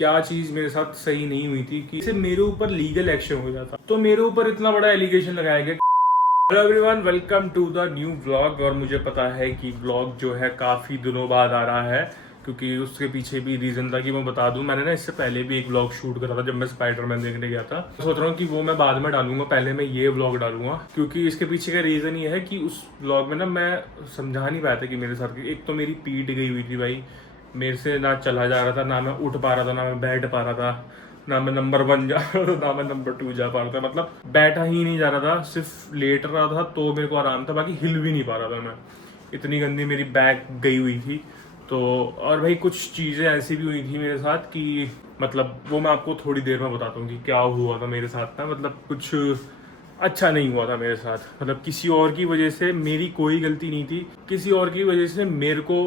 क्या चीज़ मेरे साथ सही नहीं हुई थी कि इसे मेरे ऊपर लीगल एक्शन हो जाता, तो मेरे ऊपर इतना बड़ा एलिगेशन लगाया गया। Hello everyone, welcome to the new vlog. और मुझे पता है कि व्लॉग जो है काफ़ी दिनों बाद आ रहा है, क्योंकि उसके पीछे भी रीज़न था कि मैं बता दूं, मैंने ना इससे पहले भी एक व्लॉग शूट करा था जब मैं स्पाइडरमैन देखने गया था। सोच रहा हूँ कि वो मैं बाद में डालूंगा, पहले मैं ये व्लॉग डालूंगा, क्योंकि इसके पीछे का रीज़न ये है कि उस व्लॉग में ना मैं समझा नहीं पाया था कि मेरे साथ एक तो मेरी पीठ गई हुई थी भाई, मेरे से ना चला जा रहा था, ना मैं उठ पा रहा था, ना मैं बैठ पा रहा था, ना मैं नंबर 1 जा रहा था, ना मैं नंबर 2 जा पा रहा था। मतलब बैठा ही नहीं जा रहा था, सिर्फ लेट रहा था तो मेरे को आराम था, बाकी हिल भी नहीं पा रहा था मैं। इतनी गंदी मेरी बैक गई हुई थी। तो और भाई कुछ चीज़ें ऐसी भी हुई थी मेरे साथ कि मतलब वो मैं आपको थोड़ी देर में बताता हूँ कि क्या हुआ था मेरे साथ ना। मतलब कुछ अच्छा नहीं हुआ था मेरे साथ, मतलब किसी और की वजह से, मेरी कोई गलती नहीं थी, किसी और की वजह से मेरे को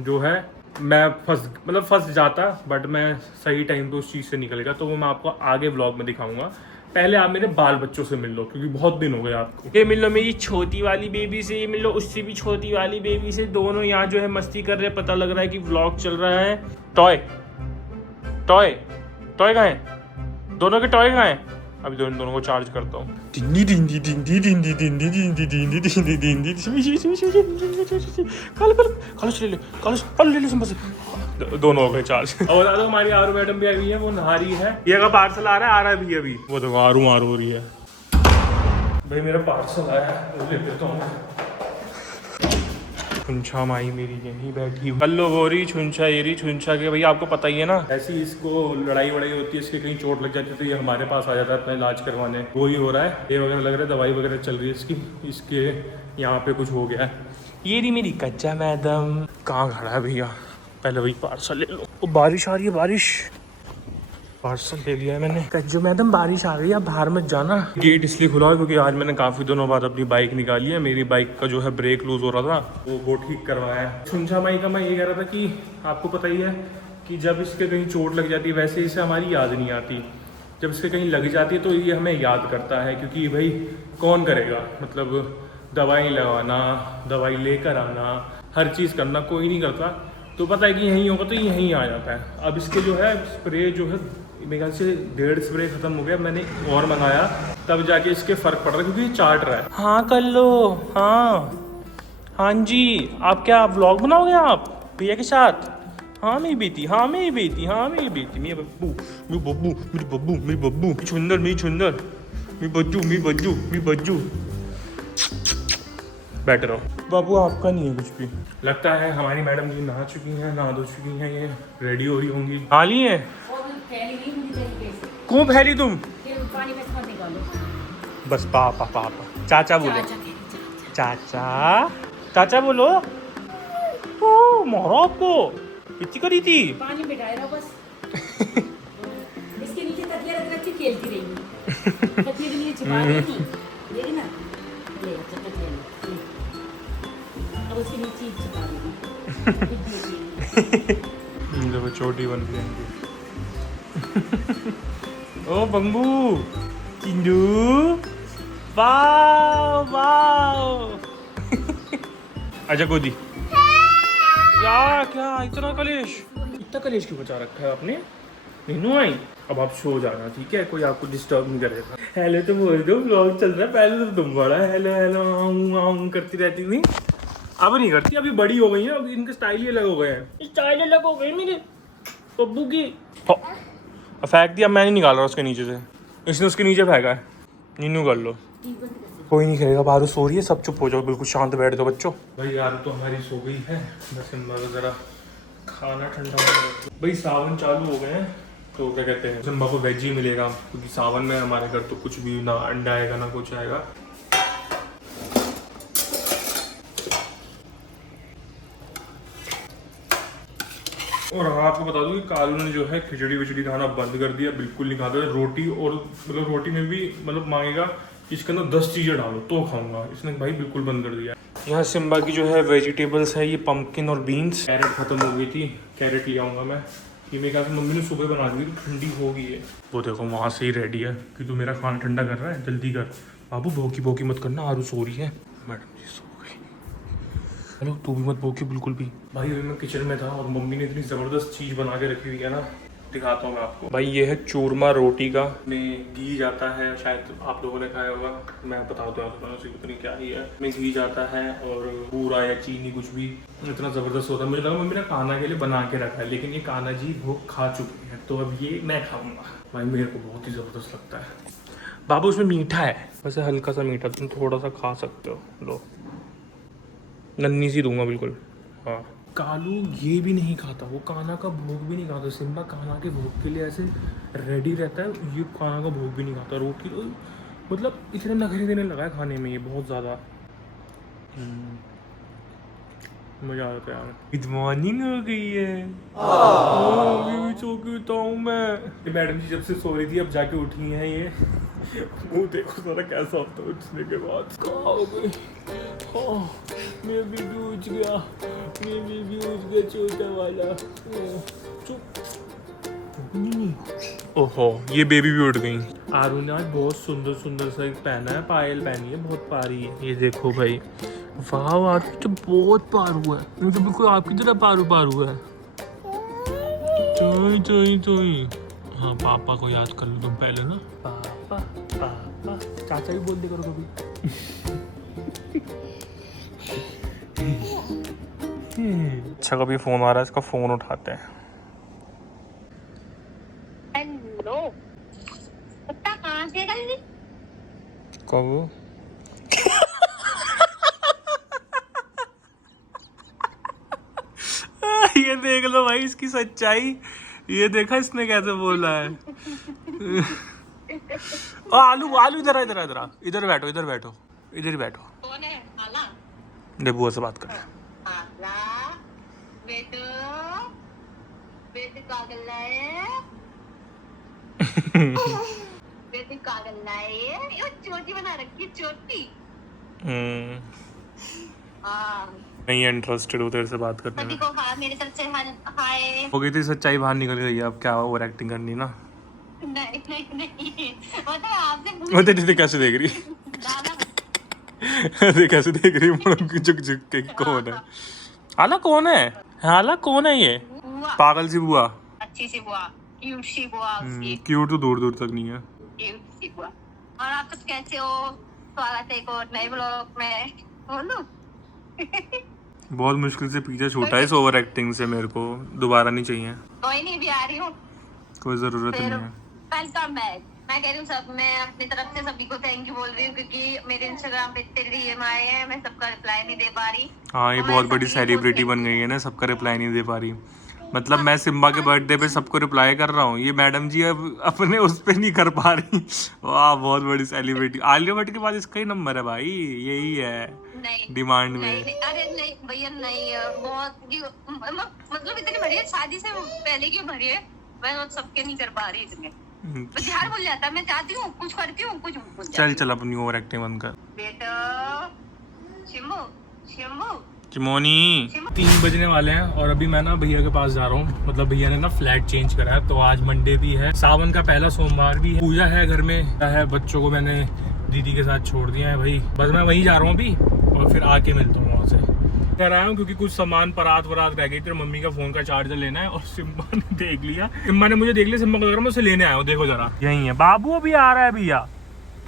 जो है मैं फंस जाता, बट मैं सही टाइम पे उस चीज़ से निकल गया। तो वो मैं आपको आगे व्लॉग में दिखाऊंगा। पहले आप मेरे बाल बच्चों से मिल लो, क्योंकि बहुत दिन हो गए आपको। ये मिल लो मेरी छोटी वाली बेबी से, ये मिल लो उससे भी छोटी वाली बेबी से। दोनों यहाँ जो है मस्ती कर रहे हैं, पता लग रहा है कि व्लॉग चल रहा है। टॉय टॉय टॉय कहाँ है? दोनों के टॉय कहाँ है? अभी दोनों को चार्ज करता हूँ। दोनों हो गए चार्ज। और बता दो, हमारी आरू मैडम भी आई हुई है, वो नहा रही है। ये का पार्सल आ रहा है भी अभी। वो देखो आरू आरू हो रही है। भाई मेरा पार्सल आया है, वो ले लेता हूँ। छुंछा माई मेरी यहीं बैठी हुई, कल्लो गोरी छुंछा येरी छुंछा के। भाई आपको पता ही है ना, ऐसी इसको लड़ाई वड़ाई होती है, इसके कहीं चोट लग जाती है तो ये हमारे पास आ जाता है अपना इलाज करवाने। वो ही हो रहा है, ये वगैरह लग रहा है, दवाई वगैरह चल रही है इसकी, इसके यहाँ पे कुछ हो गया है। ये रही मेरी कच्चा मैडम। कहाँ खड़ा है भैया? पहले वही पार्सल ले लो। वो बारिश आ रही है, बारिश। पार्सल ले लिया है मैंने। कच्चो मैडम बारिश आ गई, अब बाहर मत जाना। गेट इसलिए खुला है क्योंकि आज मैंने काफी दिनों बाद अपनी बाइक निकाली है। मेरी बाइक का जो है ब्रेक लूज हो रहा था, वो ठीक करवाया है। छुंछा माई का मैं ये कह रहा था कि आपको पता ही है कि जब इसके कहीं चोट लग जाती है, वैसे इसे हमारी याद नहीं आती। जब इसके कहीं लग जाती है तो ये हमें याद करता है, क्योंकि भाई कौन करेगा, मतलब दवाई लगाना, दवाई लेकर आना, हर चीज़ करना कोई नहीं करता। तो पता है कि यहीं होगा तो यहीं आ जाता है। अब इसके जो है स्प्रे जो है, मेरे ख्याल से 1.5 स्प्रे खत्म हो गया, मैंने और मंगाया तब जाके इसके फ़र्क पड़ रहा है, क्योंकि ये चाट रहा है। हाँ कर लो, हाँ जी। आप क्या व्लॉग बनाओगे आप भैया के साथ? हाँ मेरी बेटी, हाँ मेरी बेटी, हाँ मेरी बेटी, मेरी बब्बू, मेरी बब्बू, मेरी बब्बू, मेरी बब्बू, मेरी छुंदर, मेरी छुंदर, मेरी बज्जू, मेरी बज्जू, मेरी बज्जू। बैठ रहो बाबू, आपका नहीं है कुछ भी। लगता है हमारी मैडम जी नहा चुकी हैं, नहा धो चुकी हैं, ये रेडी हो रही होंगी। नहा ली हैं? क्यों फैली तुम? बस पापा पापा। चाचा बोलो, चाचा चाचा बोलो। ओ मोहरा आपको कितनी करी थी? पानी बिठाए रहो बस। इसके नीचे तकिया रख के खेलती रही। तकिया के नीचे छुपा देगी, ये ना ले चटक ले ले। अब उसके नीचे छुपा देगी। जब छोटी बन जाएंगी। ओ बंगू चिंडू, वाओ वाओ। अच्छा गोदी। क्या इतना कलेश क्यों बचा रखा है आपने? नीनू आई, अब आप सो जाना, ठीक है? कोई आपको डिस्टर्ब नहीं करेगा। हेलो तो बोल दो, व्लॉग चल रहा है। पहले तो तुम बड़ा हेलो हेलो आऊं करती रहती थी, अब नहीं करती। अभी बड़ी हो गई है, अब इनके स्टाइल ही अलग हो गए हैं। स्टाइल अलग हो गए मेरे बब्बू की। फेंक दिया, मैं नहीं निकाल रहा उसके नीचे से, इसने उसके नीचे फेंका है। नीनू कर लो, कोई नहीं करेगा। बारू सो रही है, सब चुप हो जाओ, बिल्कुल शांत बैठ दो बच्चों। भाई यार तो हमारी सो गई है, बस सिम्बा को जरा खाना ठंडा हो। भाई सावन चालू हो गए हैं, तो क्या कहते हैं, सिम्बा को वेज ही मिलेगा, क्योंकि सावन में हमारे घर तो कुछ भी ना अंडा आएगा ना कुछ आएगा। और हाँ, आपको बता दूं कि कालू ने जो है खिचड़ी विचड़ी खाना बंद कर दिया, बिल्कुल नहीं खाता है रोटी। और मतलब रोटी में भी मतलब मांगेगा इसके अंदर 10 चीज़ें डालो तो खाऊंगा, इसने भाई बिल्कुल बंद कर दिया। यहाँ सिम्बा की जो है वेजिटेबल्स है, ये पम्पकिन और बीन्स। कैरेट खत्म हो गई थी, कैरेट ले आऊँगा मैं। ये मेरे ख्याल से मम्मी ने सुबह बना दी, ठंडी हो गई है। वो देखो वहाँ से ही रेडी है कि तू मेरा खाना ठंडा कर रहा है, जल्दी कर बाबू, भोकी भोकी मत करना, आरू सो रही है। मैडम जी सो गई, हेलो तू भी मत भोकी बिल्कुल भी। भाई अभी मैं किचन में था और मम्मी ने इतनी ज़बरदस्त चीज़ बना के रखी हुई है ना, दिखाता हूँ मैं आपको। भाई ये है चूरमा रोटी का, में घी जाता है, शायद आप लोगों ने खाया होगा, मैं बताता हूँ उसी पता नहीं क्या ही है। में घी जाता है और बूरा या चीनी कुछ भी, इतना ज़बरदस्त होता है। मुझे लगा मम्मी ने कान्हा के लिए बना के रखा है, लेकिन ये कान्हा जी वो खा चुके हैं, तो अब ये मैं खाऊंगा। भाई मेरे को बहुत ही ज़बरदस्त लगता है। बाबू उसमें मीठा है, वैसे हल्का सा मीठा, तुम थोड़ा सा खा सकते हो, लो नन्ही सी दूंगा बिल्कुल। हाँ कालू ये भी नहीं खाता, वो कान्हा का भोग भी नहीं खाता। सिम्बा कान्हा के भोग के लिए ऐसे रेडी रहता है, ये कान्हा का भोग भी नहीं खाता। रोटी तो मतलब इतने नखरे देने लगा है खाने में ये, बहुत ज़्यादा मज़ा आ जाता है यार। गुड मॉर्निंग हो गई है, अभी भी सो के उठा हूँ मैं। मैडम जी जब से सो रही थी, अब जाके उठी हैं ये। मुँह देखो सारा कैसा होता है उठने के बाद। कहाँ हो गई? मैं भी उठ गया, मैं भी उठ गया छोटा वाला। चुप। ओहो ये बेबी भी उठ गई। आरू ने आज बहुत सुंदर सुंदर सा एक पहना है, पायल पहनी है, बहुत प्यारी है। ये देखो भाई, वाह आरू तो बहुत पारू है, ये तो बिल्कुल आपकी तरह पारू पारू है। चोई चोई चोई। हाँ पापा को याद कर लो तुम पहले ना, पापा पापा। चाचा भी बोल दे करो कभी। अच्छा कभी फोन आ रहा है, इसका फोन उठाते हैं। हेलो कुत्ता कहाँ से गई? कब? ये देख लो भाई इसकी सच्चाई, ये देखा इसने कैसे बोला है। ओ आलू आलू इधर इधर इधर इधर बैठो, इधर बैठो, इधर ही बैठो। कौन है? आला बुआ से बात कर। आला बेटू बेटू कागल लाए बेटू कागल लाए, ये चोटी बना रखी चोटी। हाँ नहीं इंटरेस्टेड हो तेरे से बात करने सभी में। को हाँ मेरी तरफ से हाय। हो गई थी सच्चाई बाहर निकल गई, अब क्या ओवर एक्टिंग करनी ना। नहीं नहीं नहीं मतलब आपसे मतलब तुझे कैसे देख रही? अरे कैसे देख रही मुड़ के झुक झुक के, कौन है आला? कौन है आला? कौन है ये पागल सी बुआ? अच्छी सी बुआ, क्यूट सी बुआ उसकी। क्यूट तो दूर दूर तक नहीं है। क्यूट सी बुआ। और आप सब कैसे हो? स्वागत है एक और नए ब्लॉग में। बोलो बहुत मुश्किल से पीछे छूटा है इस ओवर एक्टिंग से, मेरे को दोबारा नहीं चाहिए। कोई नहीं भी आ रही हूँ, कोई जरूरत फिर नहीं है। Welcome back. मैं कह रही हूँ सब, मैं अपनी तरफ से सभी को थैंक यू बोल रही हूँ, क्योंकि मेरे इंस्टाग्राम पे इतने डीएम आए हैं, मैं सबका रिप्लाई नहीं दे पा रही। हाँ ये और मैं बहुत बड़ी सभी को सेलिब्रिटी thank बन गई है ना, सबका रिप्लाई नहीं दे पा रही। मतलब मैं सिम्बा के बर्थडे पे सबको रिप्लाई कर रहा हूँ, ये मैडम जी अब अपने उस पे नहीं कर पा रही। वाह बहुत बड़ी सेलिब्रिटी। आलिया भट्ट के बाद इसका ही नंबर है भाई, यही है नहीं डिमांड में। नहीं, अरे नहीं भैया नहीं, बहुत मतलब इतनी बढ़िया शादी से पहले की भरी है, मैं सबके नहीं कर पा रही इतने। ध्यान भूल जाता, मैं चाहती हूँ कुछ करती हूँ कुछ भूल जाती हूँ। चल अपनी ओवर एक्टिंग बंद कर। बेटा शिम्बू शिम्बू चिमोनी 3 बजने वाले हैं और अभी मैं ना भैया के पास जा रहा हूँ। मतलब भैया ने ना फ्लैट चेंज करा है, तो आज मंडे भी है, सावन का पहला सोमवार भी है, पूजा है घर में है। बच्चों को मैंने दीदी के साथ छोड़ दिया है भाई, बस मैं वहीं जा रहा हूँ अभी और फिर आके मिलता हूँ वहाँ से। कर आया हूँ क्योंकि कुछ सामान परात वरात रह गई थी, मम्मी का फोन का चार्जर लेना है और सिम्बा ने देख लिया, सिम्बा ने मुझे देख लिया, सिम्बा को लग रहा मैं उसे लेने आया हूँ। देखो जरा यही है, बाबू अभी आ रहा है भैया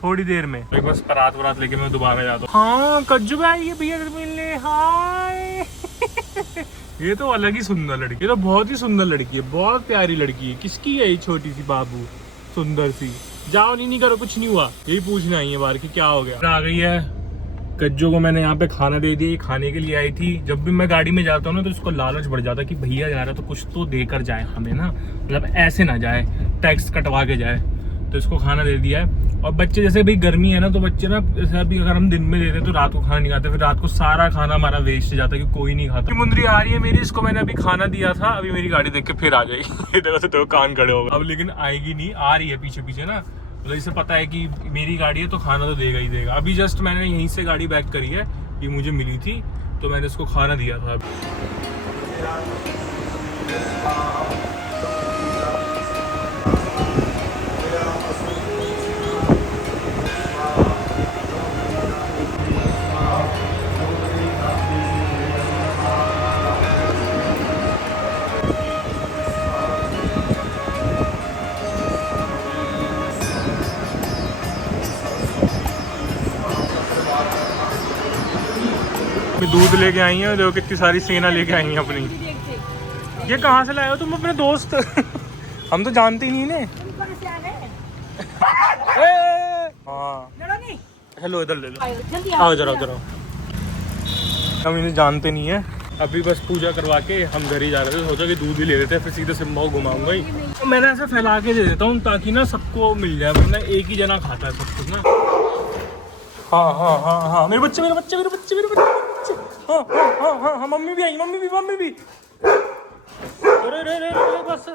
थोड़ी देर में, तो बस परात वरात लेके मैं दोबारा जाता हूँ। हाँ कज्जू भाई ये भैया मिलने, हाय। ये तो अलग ही सुंदर लड़की, ये तो बहुत ही सुंदर लड़की है, बहुत प्यारी लड़की है। किसकी है ये छोटी सी बाबू सुंदर सी? जाओ नहीं करो, कुछ नहीं हुआ, यही पूछना है ये बार कि क्या हो गया। आ गई है कज्जू को मैंने यहाँ पे खाना दे दिया, ये खाने के लिए आई थी। जब भी मैं गाड़ी में जाता हूँ ना तो इसको लालच बढ़ जाता है कि भैया जा रहा है तो कुछ तो देकर जाए हमें ना, मतलब ऐसे ना जाए टैक्स कटवा के जाए, तो इसको खाना दे दिया है। और बच्चे जैसे भाई गर्मी है ना, तो बच्चे ना जैसे अभी अगर हम दिन में देते तो रात को खाना नहीं खाते, फिर रात को सारा खाना हमारा वेस्ट जाता है कि कोई नहीं खाता। मुंदरी आ रही है मेरी, इसको मैंने अभी खाना दिया था, अभी मेरी गाड़ी देख के फिर आ जाएगी। देखो तो कान खड़े होगा अब, लेकिन आएगी नहीं, आ रही है पीछे पीछे ना, तो इसे पता है कि मेरी गाड़ी है तो खाना तो देगा ही देगा। अभी जस्ट मैंने यहीं से गाड़ी बैक करी है, ये मुझे मिली थी तो मैंने इसको खाना दिया था। दूध लेके आई हैं, देखो कितनी सारी सेना लेके आई हैं अपनी। ये कहाँ से लाए हो तुम अपने दोस्त? हम तो जानते ही नहीं ने। हाँ हेलो, इधर ले लो, आओ जरा उधर आओ। हम इन्हें जानते नहीं है। अभी बस पूजा करवा के हम घर ही जा रहे थे, सोचा कि दूध ही ले लेते हैं, फिर सीधे सिम्बा को घुमाऊंगा ही। तो मैंने ऐसे फैला के दे देता हूँ ताकि ना सबको मिल जाए, वरना एक ही जना खाता है सब कुछ ना। हाँ हाँ हाँ हाँ, मेरे बच्चे मेरे बच्चे मेरे बच्चे मेरे बच्चे। हाँ हाँ हाँ हाँ हाँ, मम्मी भी आई, मम्मी भी मम्मी भी। अरे रे रे रे, बस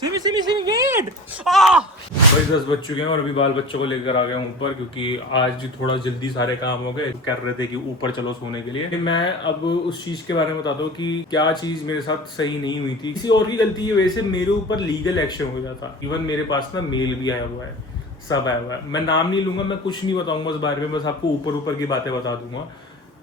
सिमी सिमी सिमी गेट। भाई 10 बज चुके हैं और अभी बाल बच्चों को लेकर आ गया हूँ ऊपर, क्योंकि आज थोड़ा जल्दी सारे काम हो गए। कर रहे थे कि ऊपर चलो सोने के लिए। मैं अब उस चीज के बारे में बताता हूँ कि क्या चीज मेरे साथ सही नहीं हुई थी। किसी और की गलती की वजह से मेरे ऊपर लीगल एक्शन हो जाता। इवन मेरे पास ना मेल भी आया हुआ है, सब आया हुआ है। मैं नाम नहीं लूंगा, मैं कुछ नहीं बताऊंगा उस बारे में, बस आपको ऊपर ऊपर की बातें बता दूंगा,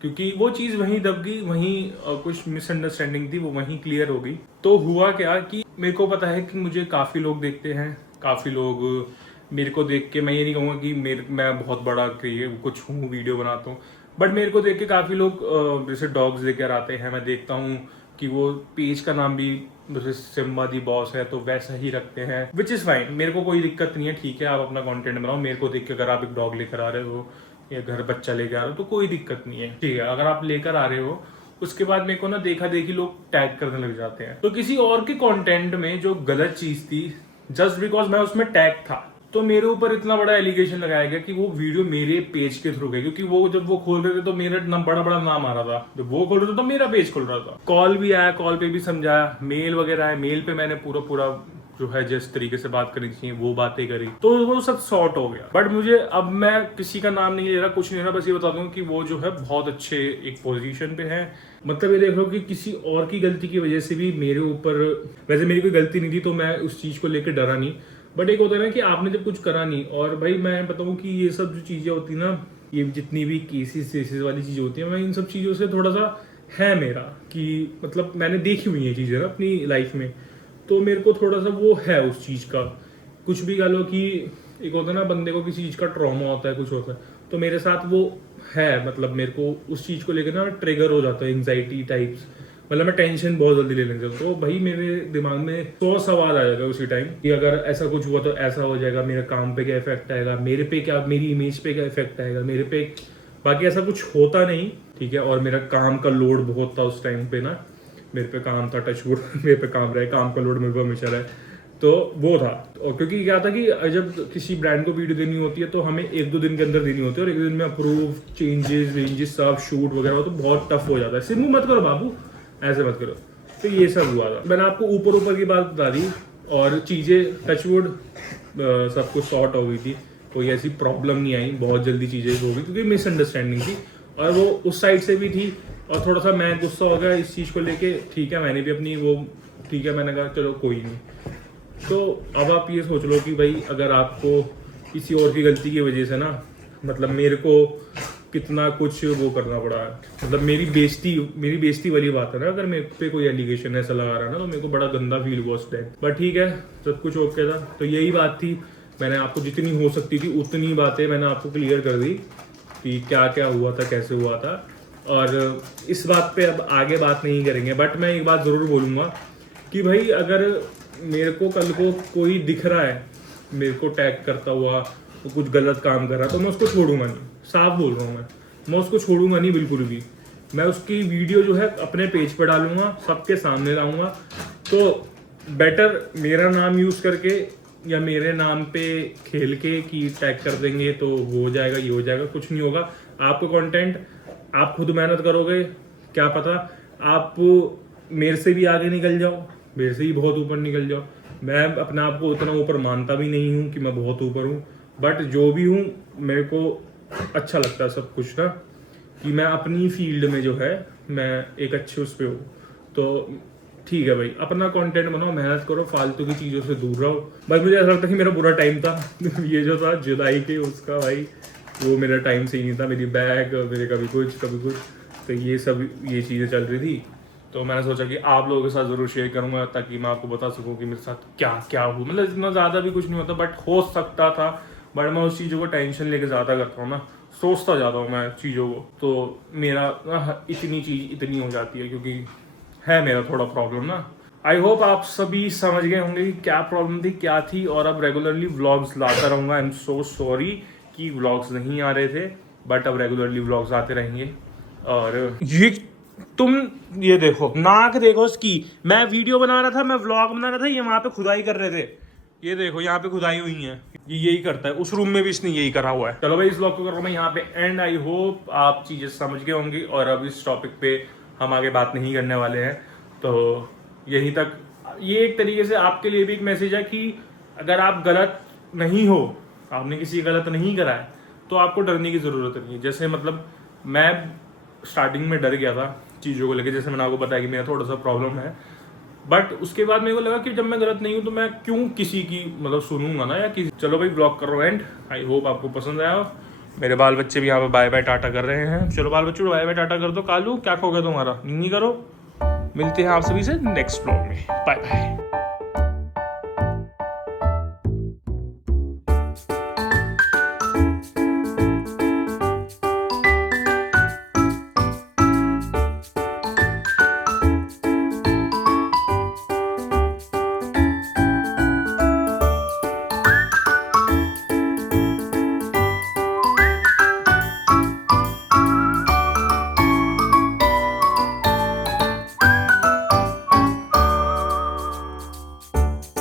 क्योंकि वो चीज़ वहीं दब गई, वहीं कुछ मिसअंडरस्टैंडिंग थी, वो वहीं क्लियर हो गई। तो हुआ क्या कि मेरे को पता है कि मुझे काफ़ी लोग देखते हैं, काफ़ी लोग मेरे को देख के, मैं ये नहीं कहूँगा कि मैं बहुत बड़ा कुछ हूँ, वीडियो बनाता हूँ, बट मेरे को देख के काफ़ी लोग जैसे डॉग्स लेकर आते हैं। मैं देखता हूँ कि वो पेज का नाम भी जैसे सिम्बा दी बॉस है तो वैसा ही रखते हैं, विच इज़ फाइन, मेरे को कोई दिक्कत नहीं है। ठीक है, आप अपना कंटेंट बनाओ, मेरे को देख के अगर आप एक डॉग लेकर आ रहे हो या घर बच्चा लेकर आ रहे हो तो कोई दिक्कत नहीं है। ठीक है, अगर आप लेकर आ रहे हो, उसके बाद मेरे को ना देखा देखी लोग टैग करने लग जाते हैं। तो किसी और के कंटेंट में जो गलत चीज थी, जस्ट बिकॉज मैं उसमें टैग था, तो मेरे ऊपर इतना बड़ा एलिगेशन लगाया गया कि वो वीडियो मेरे पेज के थ्रू गई, क्योंकि वो जब वो खोल रहे थे तो मेरा बड़ा बड़ा नाम आ रहा था, जब वो खोल रहे थे तो मेरा पेज खोल रहा था। कॉल भी आया, कॉल पे भी समझाया, मेल वगैरह आया, मेल पे मैंने पूरा जो है जिस तरीके से बात करनी चाहिए वो बातें करी, तो वो सब सॉर्ट हो गया। बट मुझे अब मैं किसी का नाम नहीं ले रहा, कुछ नहीं रहा, बस ये बता दूं कि वो जो है बहुत अच्छे एक पोजीशन पे है। मतलब ये देख लो कि किसी और की गलती की वजह से भी मेरे ऊपर, वैसे मेरी कोई गलती नहीं थी तो मैं उस चीज को लेकर डरा नहीं, बट एक होता है ना कि आपने जब कुछ करा नहीं। और भाई मैं बताऊं कि ये सब जो चीजें होती ना, ये जितनी भी केसेस वाली चीजें होती है, मैं इन सब चीजों से थोड़ा सा है मेरा कि मतलब मैंने देखी हुई है चीजें ना अपनी लाइफ में, तो मेरे को थोड़ा सा वो है उस चीज का। कुछ भी कह लो कि एक होता है ना बंदे को किसी चीज का ट्रॉमा होता है, कुछ होता है, तो मेरे साथ वो है। मतलब मेरे को उस चीज को लेकर ना ट्रिगर हो जाता है, एंग्जाइटी टाइप्स, मतलब मैं टेंशन बहुत जल्दी ले लेता हूँ। तो भाई मेरे दिमाग में 100 सवाल आ जाता है उसी टाइम कि अगर ऐसा कुछ हुआ तो ऐसा हो जाएगा, मेरे काम पे क्या इफेक्ट आएगा, मेरे पे क्या, मेरी इमेज पे क्या इफेक्ट आएगा, मेरे पे। बाकी ऐसा कुछ होता नहीं, ठीक है। और मेरा काम का लोड बहुत था उस टाइम पे ना, मेरे पे काम था, टचवुड मेरे पे काम रहे, काम का लोड मेरे पे हमेशा रहे, तो वो था। और क्योंकि क्या था कि जब किसी ब्रांड को वीडियो देनी होती है तो हमें 1-2 दिन के अंदर देनी होती है, और 1 दिन में अप्रूव, चेंजेस वेंजेस सब शूट वगैरह तो बहुत टफ हो जाता है। सिर्फ मत करो बाबू, ऐसे मत करो। तो ये सब हुआ था। मैंने आपको ऊपर की बात बता दी और चीज़ें टचवुड सब कुछ सॉर्ट हो गई थी, कोई ऐसी प्रॉब्लम नहीं आई, बहुत जल्दी चीज़ें हो गई क्योंकि मिसअंडरस्टैंडिंग थी और वो उस साइड से भी थी, और थोड़ा सा मैं गुस्सा हो गया इस चीज़ को लेके। ठीक है, मैंने भी अपनी वो, ठीक है, मैंने कहा चलो कोई नहीं। तो अब आप ये सोच लो कि भाई अगर आपको किसी और की गलती की वजह से ना, मतलब मेरे को कितना कुछ वो करना पड़ा है, मतलब मेरी बेइज्जती वाली बात है ना। अगर मेरे पे कोई एलिगेशन ऐसा लगा रहा है ना तो मेरे को बड़ा गंदा फील हुआ उस टाइम। बट ठीक है, सब कुछ ओके था। तो यही बात थी, मैंने आपको जितनी हो सकती थी उतनी बातें मैंने आपको क्लियर कर दी कि क्या क्या हुआ था, कैसे हुआ था। और इस बात पे अब आगे बात नहीं करेंगे। बट मैं एक बात ज़रूर बोलूँगा कि भाई अगर मेरे को कल को कोई दिख रहा है मेरे को टैग करता हुआ, तो कुछ गलत काम कर रहा है, तो मैं उसको छोड़ूंगा नहीं। साफ बोल रहा हूँ, मैं उसको छोड़ूंगा नहीं बिल्कुल भी। मैं उसकी वीडियो जो है अपने पेज पर डालूंगा, सबके सामने लाऊंगा। तो बेटर मेरा नाम यूज़ करके या मेरे नाम पे खेल के कि टैग कर देंगे तो वो हो जाएगा, ये हो जाएगा, कुछ नहीं होगा। आपको कंटेंट आप खुद मेहनत करोगे, क्या पता आप मेरे से भी आगे निकल जाओ, मेरे से ही बहुत ऊपर निकल जाओ। मैं अपने आप को उतना ऊपर मानता भी नहीं हूँ कि मैं बहुत ऊपर हूँ, बट जो भी हूँ मेरे को अच्छा लगता है सब कुछ ना, कि मैं अपनी फील्ड में जो है मैं एक अच्छे उस पर हूँ। तो ठीक है भाई, अपना कंटेंट बनाओ, मेहनत करो, फालतू की चीज़ों से दूर रहो। बस मुझे ऐसा लगता है कि मेरा बुरा टाइम था ये जो था जुलाई के उसका, भाई वो मेरा टाइम सही नहीं था। मेरी बैग, मेरे कभी कुछ, तो ये सब ये चीज़ें चल रही थी। तो मैंने सोचा कि आप लोगों के साथ ज़रूर शेयर करूंगा ताकि मैं आपको बता सकूं कि मेरे साथ क्या क्या हुआ। मतलब इतना ज़्यादा भी कुछ नहीं होता, बट हो सकता था। बट मैं उस चीज़ों को टेंशन लेके ज़्यादा करता हूँ ना, सोचता जाता हूँ मैं चीज़ों को, तो मेरा इतनी चीज़ इतनी हो जाती है, क्योंकि है मेरा थोड़ा प्रॉब्लम ना। आई होप आप सभी समझ गए होंगे कि क्या प्रॉब्लम थी, क्या थी, और अब रेगुलरली व्लॉग्स लाता रहूँगा। आई एम सो सॉरी कि व्लॉग्स नहीं आ रहे थे, बट अब रेगुलरली व्लॉग्स आते रहेंगे। और ये देखो, नाक देखो उसकी, मैं वीडियो बना रहा था, मैं व्लॉग बना रहा था, ये वहाँ पे खुदाई कर रहे थे। ये देखो यहाँ पे खुदाई हुई है, ये यही करता है, उस रूम में भी इसने यही करा हुआ है। चलो भाई, इस व्लॉग को कर रहा हूँ मैं यहाँ पे एंड। आई होप आप चीज़ें समझ गए होंगी, और अब इस टॉपिक पे हम आगे बात नहीं करने वाले हैं। तो यहीं तक। ये एक तरीके से आपके लिए भी एक मैसेज है कि अगर आप गलत नहीं हो, आपने किसी गलत नहीं करा है, तो आपको डरने की ज़रूरत नहीं है। जैसे मतलब मैं स्टार्टिंग में डर गया था चीज़ों को लेकर, जैसे मैंने आपको बताया कि मेरा थोड़ा सा प्रॉब्लम है, बट उसके बाद मेरे को लगा कि जब मैं गलत नहीं हूँ तो मैं क्यों किसी की मतलब सुनूंगा ना, या किसी। चलो भाई, ब्लॉग करो एंड। आई होप आपको पसंद आया हो। मेरे बाल बच्चे भी यहाँ पे बाय बाय टाटा कर रहे हैं। चलो बाल बच्चों, बाय बाय टाटा कर दो। कालू, क्या खो गया तुम्हारा? नहीं करो। मिलते हैं आप सभी से नेक्स्ट ब्लॉग में। Bye bye.